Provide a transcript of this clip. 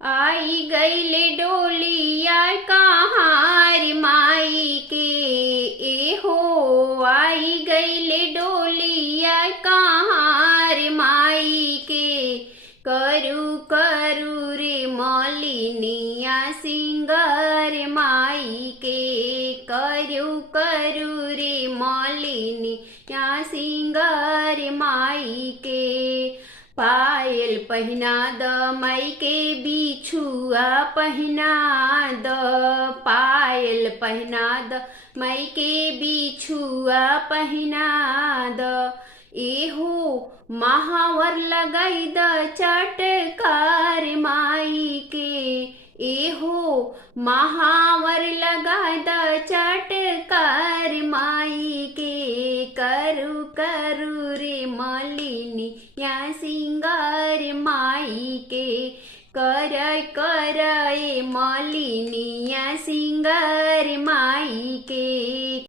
आई गईले डोलिया कहार माई के ए हो। आई गईले डोलिया कहार माई के करू करू रे मलिनिया सिंगार माई के करू करू रे मलिनिया सिंगार माई के पायल पहना द माई के बिछुआ पहना द पायल पहना द माई के बिछुआ पहना द एहो महावर लगाई द चटकार माई के एहो महावर लगा द चटकार माई के करू करू रे मलिनी या सिंगार माई के कर कर मलिनी या सिंगार माई के।